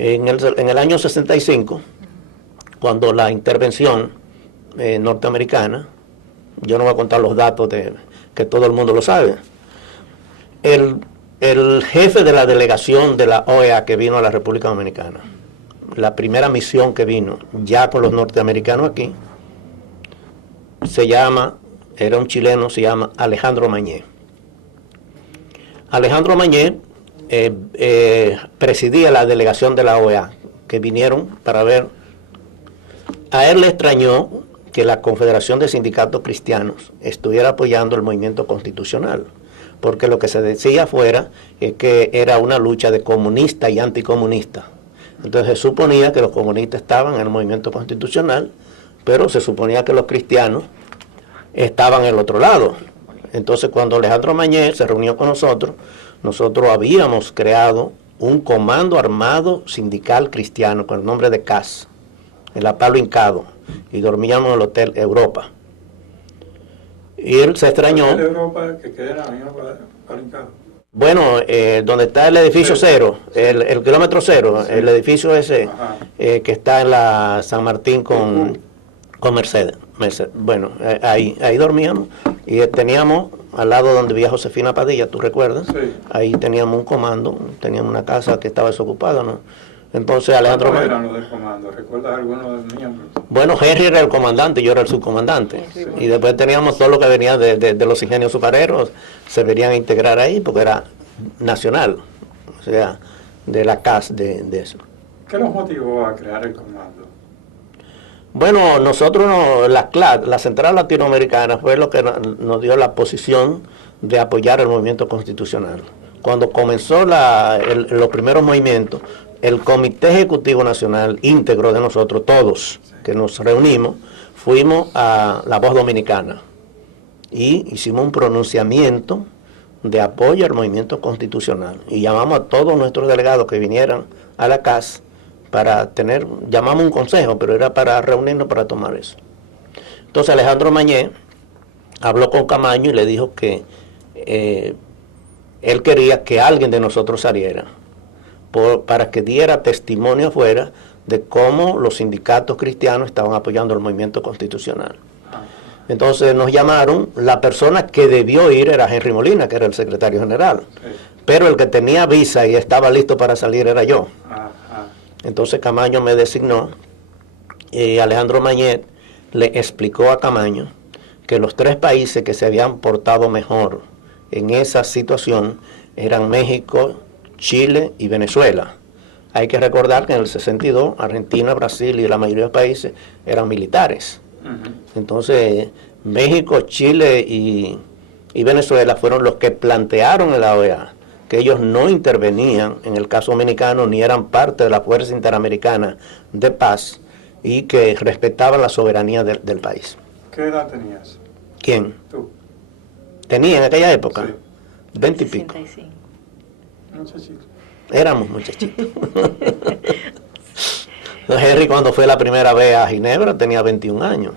En el año 65, cuando la intervención norteamericana, yo no voy a contar los datos que todo el mundo lo sabe, el jefe de la delegación de la OEA que vino a la República Dominicana, la primera misión que vino ya con los norteamericanos aquí, era un chileno, se llama Alejandro Mañé. Alejandro Mañé presidía la delegación de la OEA, que vinieron para ver. A él le extrañó que la Confederación de Sindicatos Cristianos estuviera apoyando el movimiento constitucional, porque lo que se decía afuera es que era una lucha de comunista y anticomunista. Entonces se suponía que los comunistas estaban en el movimiento constitucional, pero se suponía que los cristianos estaban en el otro lado. Entonces cuando Alejandro Mañé se reunió con nosotros habíamos creado un comando armado sindical cristiano con el nombre de CAS, en la Palo Hincado, y dormíamos en el Hotel Europa. Y él se extrañó. ¿El Europa que queda en el Palo Hincado? Bueno, donde está el edificio cero, el kilómetro cero, sí. El edificio ese que está en la San Martín con Mercedes. Bueno, ahí dormíamos y teníamos al lado donde vivía Josefina Padilla, ¿tú recuerdas? Sí. Ahí teníamos un comando, teníamos una casa que estaba desocupada, ¿no? Entonces Alejandro... ¿Cuáles eran los del comando? ¿Recuerdas algunos de los miembros? Bueno, Henry era el comandante, yo era el subcomandante. Sí. Y después teníamos todo lo que venía de los ingenios azucareros, se venían a integrar ahí porque era nacional, o sea, de la CAS de eso. ¿Qué los motivó a crear el comando? Bueno, nosotros, la CLAD, la Central Latinoamericana, fue lo que nos dio la posición de apoyar el movimiento constitucional. Cuando comenzó los primeros movimientos, el Comité Ejecutivo Nacional íntegro de nosotros, todos que nos reunimos, fuimos a La Voz Dominicana y hicimos un pronunciamiento de apoyo al movimiento constitucional y llamamos a todos nuestros delegados que vinieran a la CAS para llamamos un consejo, pero era para reunirnos para tomar eso. Entonces Alejandro Mañé habló con Camaño y le dijo que él quería que alguien de nosotros saliera para que diera testimonio afuera de cómo los sindicatos cristianos estaban apoyando el movimiento constitucional. Entonces nos llamaron, la persona que debió ir era Henry Molina, que era el secretario general, pero el que tenía visa y estaba listo para salir era yo. Entonces Camaño me designó y Alejandro Mañé le explicó a Camaño que los tres países que se habían portado mejor en esa situación eran México, Chile y Venezuela. Hay que recordar que en el 62 Argentina, Brasil y la mayoría de los países eran militares. Entonces México, Chile y Venezuela fueron los que plantearon en la OEA que ellos no intervenían en el caso dominicano ni eran parte de la Fuerza Interamericana de Paz y que respetaban la soberanía del país. ¿Qué edad tenías? ¿Quién? Tú. ¿Tenía en aquella época? Sí. 20 y pico. Muchachito. Éramos muchachitos. Henry cuando fue la primera vez a Ginebra tenía 21 años.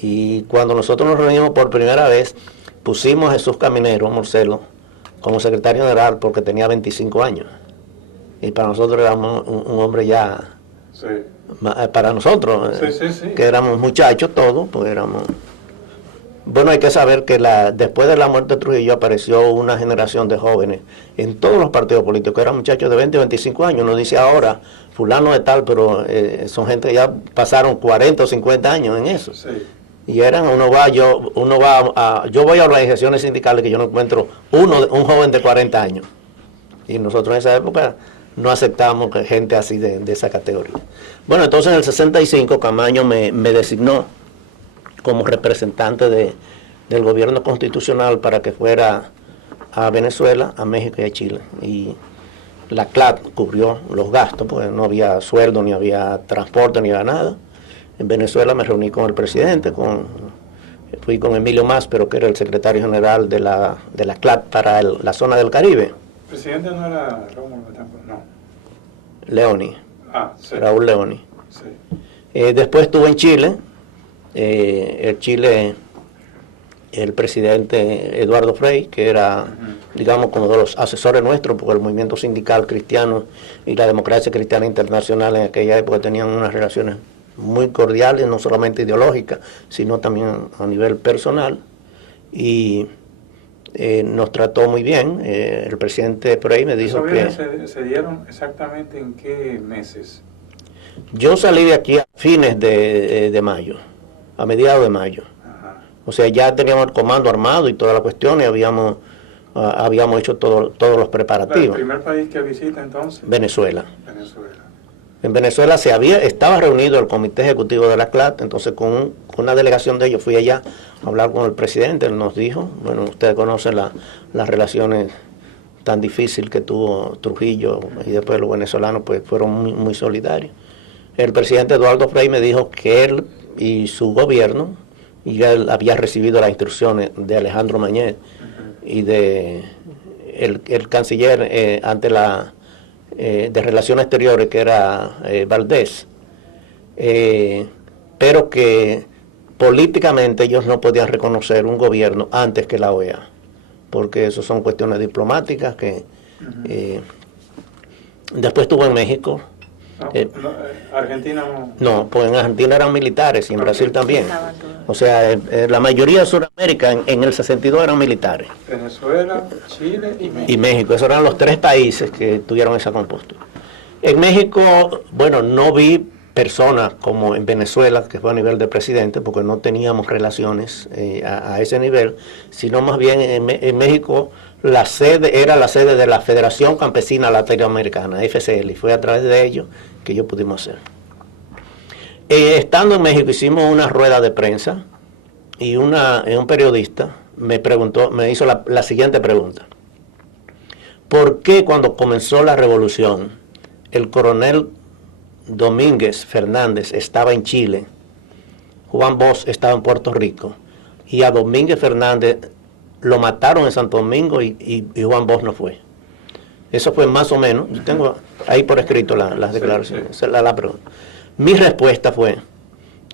Y cuando nosotros nos reunimos por primera vez, pusimos a Jesús Caminero, Morcelo, como secretario general porque tenía 25 años. Y para nosotros éramos un hombre ya... Sí. Para nosotros, sí. Que éramos muchachos todos, pues éramos... Bueno, hay que saber que después de la muerte de Trujillo apareció una generación de jóvenes en todos los partidos políticos, eran muchachos de 20 o 25 años, nos dice ahora, fulano de tal, pero son gente que ya pasaron 40 o 50 años en eso. Sí. Y yo voy a organizaciones sindicales que yo no encuentro un joven de 40 años. Y nosotros en esa época no aceptamos gente así de esa categoría. Bueno, entonces en el 65 Camaño me designó como representante del gobierno constitucional para que fuera a Venezuela, a México y a Chile. Y la CLAD cubrió los gastos, porque no había sueldo, ni había transporte, ni había nada. En Venezuela me reuní con el presidente, fui con Emilio Máspero, que era el secretario general de la CLAD para la zona del Caribe. ¿El presidente no era Rómulo Betancourt? No. Leoni. Sí. Raúl Leoni. Sí. Después estuve en Chile. El presidente Eduardo Frei, que era digamos, como de los asesores nuestros, porque el movimiento sindical cristiano y la democracia cristiana internacional en aquella época tenían unas relaciones muy cordiales, no solamente ideológicas, sino también a nivel personal, y nos trató muy bien. El presidente Frei me dijo que... ¿Se dieron exactamente en qué meses? Yo salí de aquí a fines de mayo, a mediados de mayo. Ajá. O sea, ya teníamos el comando armado y toda la cuestión, y habíamos hecho todos los preparativos. ¿El primer país que visita entonces? Venezuela. Venezuela. En Venezuela estaba reunido el comité ejecutivo de la CLAT, entonces con una delegación de ellos fui allá a hablar con el presidente. Él nos dijo, bueno, ustedes conocen las relaciones tan difíciles que tuvo Trujillo y después los venezolanos, pues fueron muy, muy solidarios. El presidente Eduardo Frei me dijo que él y su gobierno, y él había recibido las instrucciones de Alejandro Mañez y de el canciller ante la de Relaciones Exteriores, que era Valdés, pero que políticamente ellos no podían reconocer un gobierno antes que la OEA, porque eso son cuestiones diplomáticas que después estuvo en México. Argentina no. No, pues en Argentina eran militares y en Brasil también. O sea, la mayoría de Sudamérica en el 62 eran militares. Venezuela, Chile y México. Y México, esos eran los tres países que tuvieron esa compostura. En México, bueno, no vi personas como en Venezuela, que fue a nivel de presidente, porque no teníamos relaciones a ese nivel, sino más bien en México la sede era la sede de la Federación Campesina Latinoamericana, FCL, y fue a través de ello que yo pudimos hacer. Estando en México hicimos una rueda de prensa y un periodista me hizo la siguiente pregunta: ¿por qué cuando comenzó la revolución el coronel Domínguez Fernández estaba en Chile, Juan Bosch estaba en Puerto Rico, y a Domínguez Fernández lo mataron en Santo Domingo y Juan Bosch no fue? Eso fue más o menos, yo tengo ahí por escrito las declaraciones, sí. La pregunta. Mi respuesta fue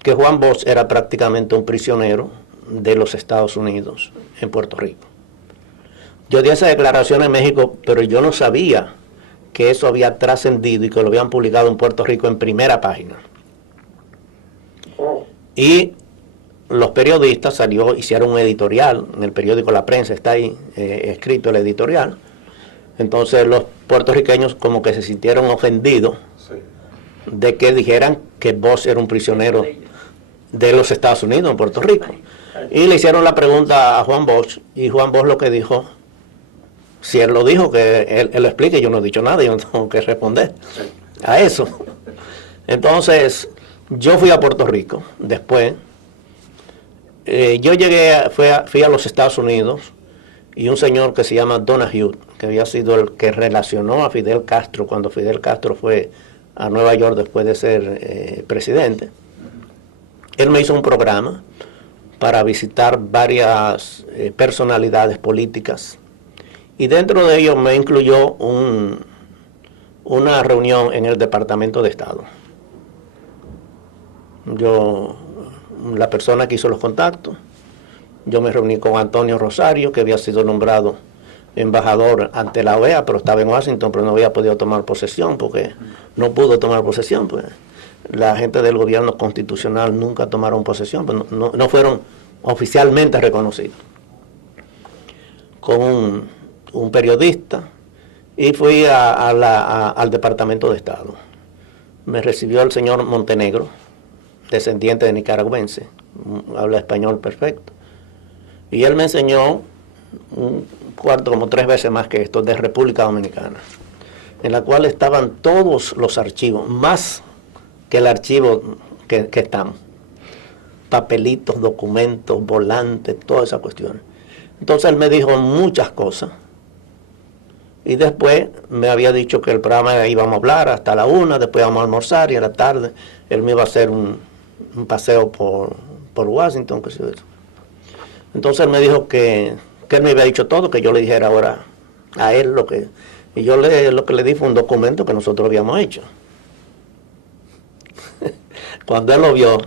que Juan Bosch era prácticamente un prisionero de los Estados Unidos en Puerto Rico. Yo di esa declaración en México, pero yo no sabía que eso había trascendido y que lo habían publicado en Puerto Rico en primera página. Y los periodistas hicieron un editorial en el periódico La Prensa, está ahí escrito el editorial. Entonces los puertorriqueños como que se sintieron ofendidos de que dijeran que Bosch era un prisionero de los Estados Unidos en Puerto Rico. Y le hicieron la pregunta a Juan Bosch, y Juan Bosch lo que dijo, si él lo dijo, que él lo explique, yo no he dicho nada, yo no tengo que responder a eso. Entonces, yo fui a Puerto Rico después. Yo fui a los Estados Unidos, y un señor que se llama Donahue, que había sido el que relacionó a Fidel Castro cuando Fidel Castro fue a Nueva York después de ser presidente, él me hizo un programa para visitar varias personalidades políticas, y dentro de ellos me incluyó una reunión en el Departamento de Estado. La persona que hizo los contactos, yo me reuní con Antonio Rosario, que había sido nombrado embajador ante la OEA, pero estaba en Washington, pero no había podido tomar posesión, porque no pudo tomar posesión, pues la gente del gobierno constitucional nunca tomaron posesión, pues no fueron oficialmente reconocidos. Con un periodista, y fui al Departamento de Estado. Me recibió el señor Montenegro, descendiente de nicaragüense, habla español perfecto, y él me enseñó un cuarto como 3 veces más que esto, de República Dominicana, en la cual estaban todos los archivos, más que el archivo que estamos, papelitos, documentos, volantes, todas esas cuestiones. Entonces él me dijo muchas cosas, y después me había dicho que el programa íbamos a hablar hasta la 1, después íbamos a almorzar, y a la tarde él me iba a hacer un paseo por Washington, qué sé yo. Entonces él me dijo que él me había dicho todo, que yo le dijera ahora a él lo que... Y yo lo que le di fue un documento que nosotros habíamos hecho. Cuando él lo vio,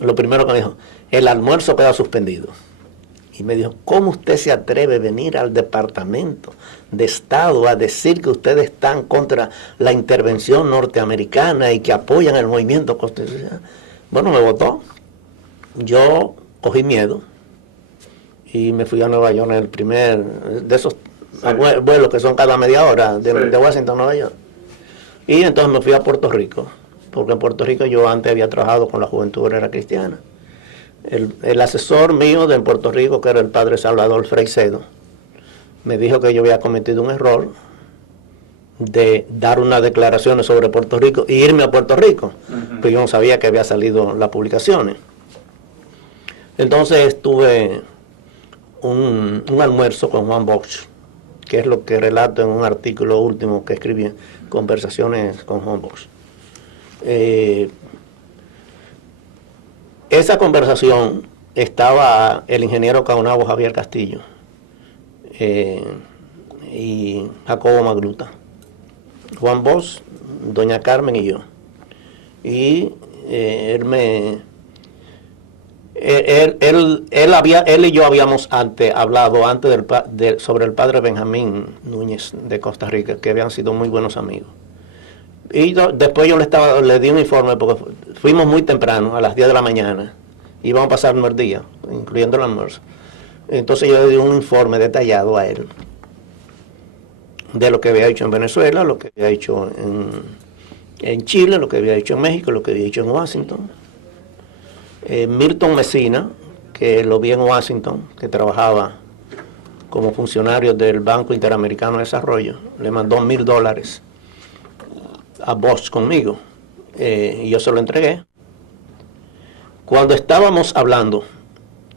lo primero que me dijo, el almuerzo queda suspendido. Y me dijo, ¿cómo usted se atreve a venir al Departamento de Estado a decir que ustedes están contra la intervención norteamericana y que apoyan el movimiento constitucional? Bueno, me votó. Yo cogí miedo y me fui a Nueva York en el primer de esos vuelos que son cada media hora de Washington a Nueva York. Y entonces me fui a Puerto Rico, porque en Puerto Rico yo antes había trabajado con la Juventud Obrera Cristiana. El asesor mío de Puerto Rico, que era el padre Salvador Freicedo, me dijo que yo había cometido un error de dar unas declaraciones sobre Puerto Rico e irme a Puerto Rico, pero yo no sabía que había salido las publicaciones. Entonces tuve un almuerzo con Juan Bosch, que es lo que relato en un artículo último que escribí, Conversaciones con Juan Bosch. Esa conversación estaba el ingeniero Caonabo Javier Castillo y Jacobo Magluta, Juan Bosch, doña Carmen y yo. Y él y yo habíamos hablado antes sobre el padre Benjamín Núñez de Costa Rica, que habían sido muy buenos amigos. Y después yo le di un informe, porque fuimos muy temprano, a las 10 de la mañana, íbamos a pasar el día, incluyendo el almuerzo. Entonces yo le di un informe detallado a él de lo que había hecho en Venezuela, lo que había hecho en Chile, lo que había hecho en México, lo que había hecho en Washington. Milton Mesina, que lo vi en Washington, que trabajaba como funcionario del Banco Interamericano de Desarrollo, le mandó $1,000 a Bosch conmigo, y yo se lo entregué. Cuando estábamos hablando,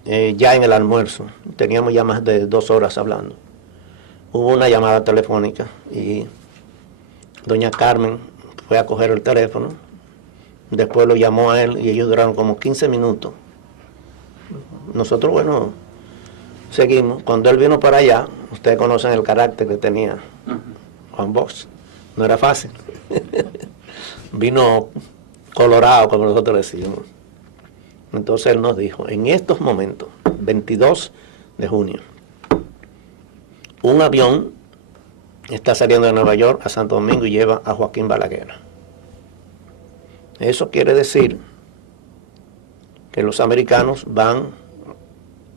ya en el almuerzo, teníamos ya más de 2 horas hablando, hubo una llamada telefónica y doña Carmen fue a coger el teléfono, después lo llamó a él y ellos duraron como 15 minutos. Nosotros, bueno, seguimos. Cuando él vino para allá, ustedes conocen el carácter que tenía Juan Bosch, no era fácil. Vino colorado, como nosotros decimos. Entonces él nos dijo, en estos momentos, 22 de junio, un avión está saliendo de Nueva York a Santo Domingo y lleva a Joaquín Balaguer. Eso quiere decir que los americanos van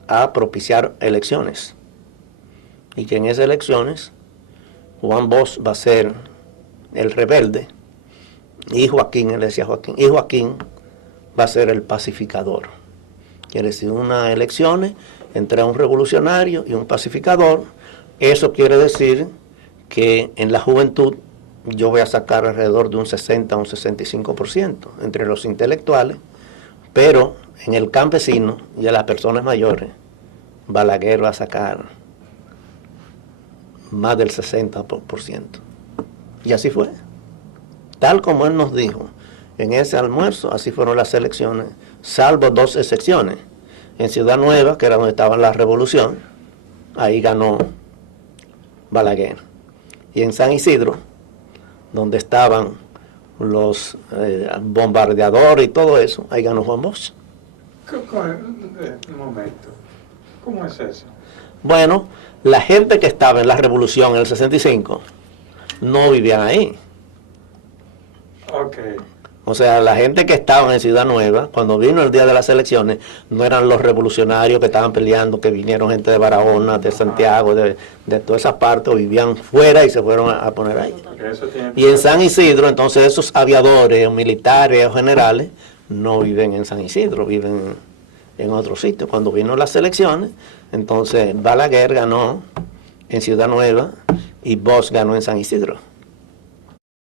a propiciar elecciones y que en esas elecciones Juan Bosch va a ser el rebelde y Joaquín, él decía Joaquín, y Joaquín va a ser el pacificador. Quiere decir unas elecciones entre un revolucionario y un pacificador. Eso quiere decir que en la juventud yo voy a sacar alrededor de un 60 a un 65% entre los intelectuales, pero en el campesino y a las personas mayores, Balaguer va a sacar más del 60%. Y así fue. Tal como él nos dijo en ese almuerzo, así fueron las elecciones, salvo 2 excepciones. En Ciudad Nueva, que era donde estaba la revolución, ahí ganó Balaguer. Y en San Isidro, donde estaban los bombardeadores y todo eso, ahí ganó Juan Bosch. Un momento, ¿cómo es eso? Bueno, la gente que estaba en la revolución en el 65 no vivían ahí. Ok. O sea, la gente que estaba en Ciudad Nueva, cuando vino el día de las elecciones, no eran los revolucionarios que estaban peleando, que vinieron gente de Barahona, de Santiago, de todas esas partes, vivían fuera y se fueron a poner ahí. Y en San Isidro, entonces esos aviadores, o militares, o generales, no viven en San Isidro, viven en otro sitio. Cuando vino las elecciones, entonces Balaguer ganó en Ciudad Nueva y Bosch ganó en San Isidro.